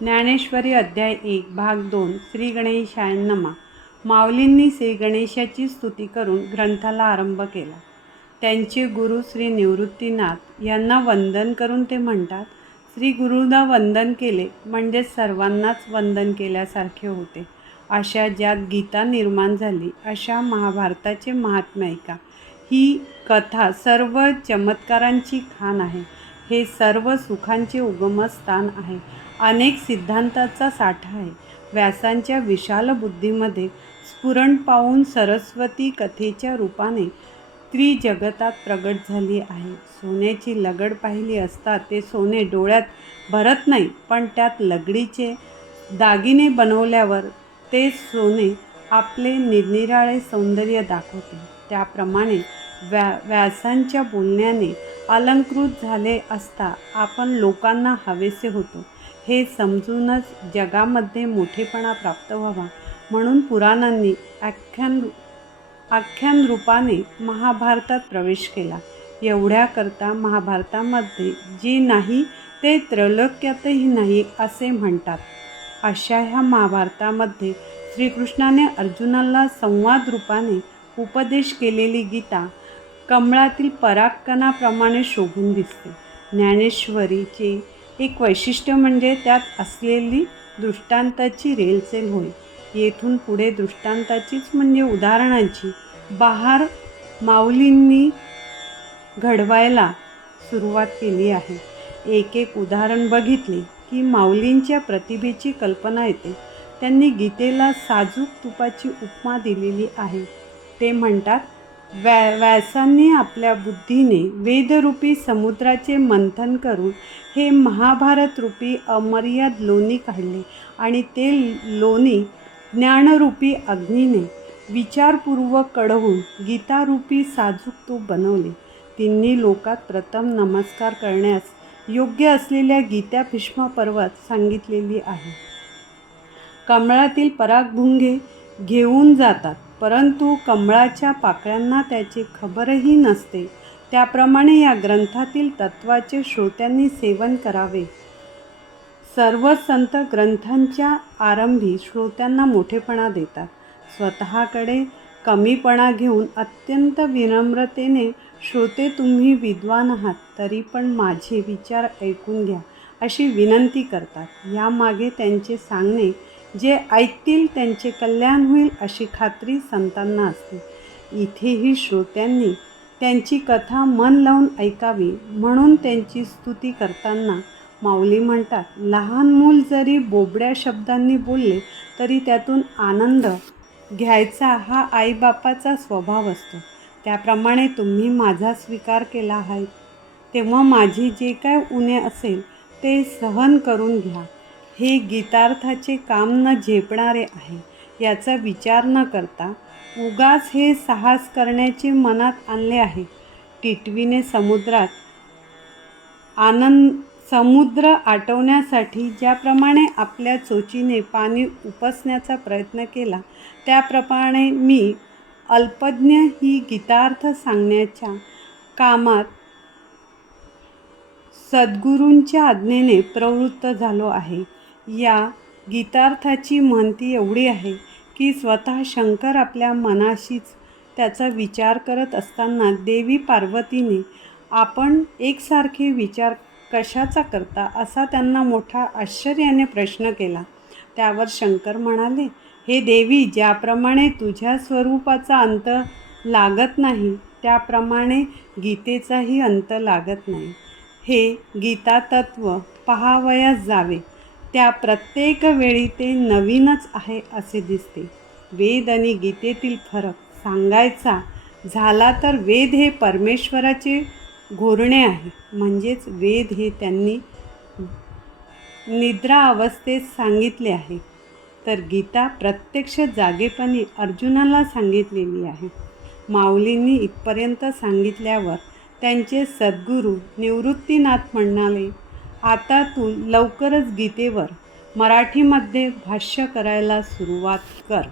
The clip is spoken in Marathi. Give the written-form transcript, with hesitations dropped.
ज्ञानेश्वरी अध्याय 1 भाग 2 श्री गणेशाय नमः. माऊलींनी श्री गणेशाची स्तुती करून ग्रंथाला आरंभ केला. त्यांचे गुरु श्री निवृत्तीनाथ यांना वंदन करून ते म्हणतात, श्री गुरुला वंदन केले म्हणजे सर्वांनाच वंदन केल्यासारखे होते. अशा ज्यात गीता निर्माण झाली अशा महाभारताचे महात्म्य ऐका. ही कथा सर्व चमत्कारांची खाण आहे. हे सर्व सुखांचे उगमस्थान आहे. अनेक सिद्धांताचा साठा आहे. व्यासांच्या विशाल बुद्धीमध्ये स्फुरण पावून सरस्वती कथेच्या रूपाने त्रिजगतात प्रगट झाली आहे. सोन्याची लगड पाहिली असता ते सोने डोळ्यात भरत नाही, पण त्यात लगडीचे दागिने बनवल्यावर ते सोने आपले निरनिराळे सौंदर्य दाखवते. त्याप्रमाणे व्यासांच्या बोलण्याने अलंकृत झाले असता आपण लोकांना हवेसे होतो. हे समजूनच जगामध्ये मोठेपणा प्राप्त व्हावा म्हणून पुराणांनी आख्यान रूपाने महाभारतात प्रवेश केला. एवढ्याकरता महाभारतामध्ये जे नाही ते त्रैलोक्यातही नाही असे म्हणतात. अशा ह्या महाभारतामध्ये श्रीकृष्णाने अर्जुनाला संवाद रूपाने उपदेश केलेली गीता कमळातील परागकणाप्रमाणे शोभून दिसते. ज्ञानेश्वरीचे एक वैशिष्ट्य म्हणजे त्यात असलेली दृष्टांताची रेलचेल होय. येथून पुढे दृष्टांताचीच म्हणजे उदाहरणांची बहार माऊलींनी घडवायला सुरुवात केली आहे. एक एक उदाहरण बघितले की माऊलींच्या प्रतिभेची कल्पना येते. त्यांनी गीतेला साजूक तुपाची उपमा दिलेली आहे. ते म्हणतात, व्यासांनी आपल्या बुद्धीने वेदरूपी समुद्राचे मंथन करून हे महाभारत रूपी अमर्याद लोणी काढले आणि ते लोणी ज्ञानरूपी अग्नीने विचारपूर्वक कढवून गीतारूपी साजूक तूप बनवले. तिन्ही लोकात प्रथम नमस्कार करण्यास योग्य असलेल्या गीता भीष्म पर्वात सांगितलेली आहे. कमळातील परागभुंगे घेऊन जातात, परंतु कमळाच्या पाकळ्यांना त्याची खबरही नसते. त्याप्रमाणे या ग्रंथातील तत्वाचे श्रोत्यांनी सेवन करावे. सर्व संत ग्रंथांच्या आरंभी श्रोत्यांना मोठेपणा देतात. स्वतःकडे कमीपणा घेऊन अत्यंत विनम्रतेने, श्रोते तुम्ही विद्वान आहात तरी पण माझे विचार ऐकून घ्या अशी विनंती करतात. यामागे त्यांचे सांगणे जे ऐकतील त्यांचे कल्याण होईल अशी खात्री संतांना असते. इथेही श्रोत्यांनी त्यांची कथा मन लावून ऐकावी म्हणून त्यांची स्तुती करताना माऊली म्हणतात, लहान मूल जरी बोबड्या शब्दांनी बोलले तरी त्यातून आनंद घ्यायचा हा आईबापाचा स्वभाव असतो. त्याप्रमाणे तुम्ही माझा स्वीकार केला आहे तेव्हा माझी जे काय उणे असेल ते सहन करून घ्या. हे गीतार्थाचे काम न झेपणारे आहे. याचा विचार न करता उगाच हे साहस करण्याचे मनात आणले आहे. टिटवीने समुद्र आटवण्यासाठी ज्याप्रमाणे आपल्या चोचीने पाणी उपसण्याचा प्रयत्न केला, त्याप्रमाणे मी अल्पज्ञ ही गीतार्थ सांगण्याच्या कामात सद्गुरूंच्या आज्ञेने प्रवृत्त झालो आहे. या गीतार्थाची महती एवढी आहे की स्वतः शंकर आपल्या मनाशीच त्याचा विचार करत असताना देवी पार्वतीने आपण एकसारखे विचार कशाचा करता असा त्यांना मोठा आश्चर्याने प्रश्न केला. त्यावर शंकर म्हणाले, हे देवी, ज्याप्रमाणे तुझ्या स्वरूपाचा अंत लागत नाही त्याप्रमाणे गीतेचाही अंत लागत नाही. हे गीता तत्व पहावयास जावे. त्या प्रत्येक वेळी ते नवीनच आहे असे दिसते. वेद आणि गीतेतील फरक सांगायचा झाला तर वेद हे परमेश्वराचे घोरणे आहे. म्हणजेच वेद हे त्यांनी निद्रा अवस्थेत सांगितले आहे, तर गीता प्रत्यक्ष जागेपणी अर्जुनाला सांगितलेली आहे. माऊलींनी इथपर्यंत सांगितल्यावर त्यांचे सद्गुरू निवृत्तीनाथ म्हणाले, आता तू लवकरच गीतेवर मराठीमध्ये भाष्य करायला सुरुवात कर.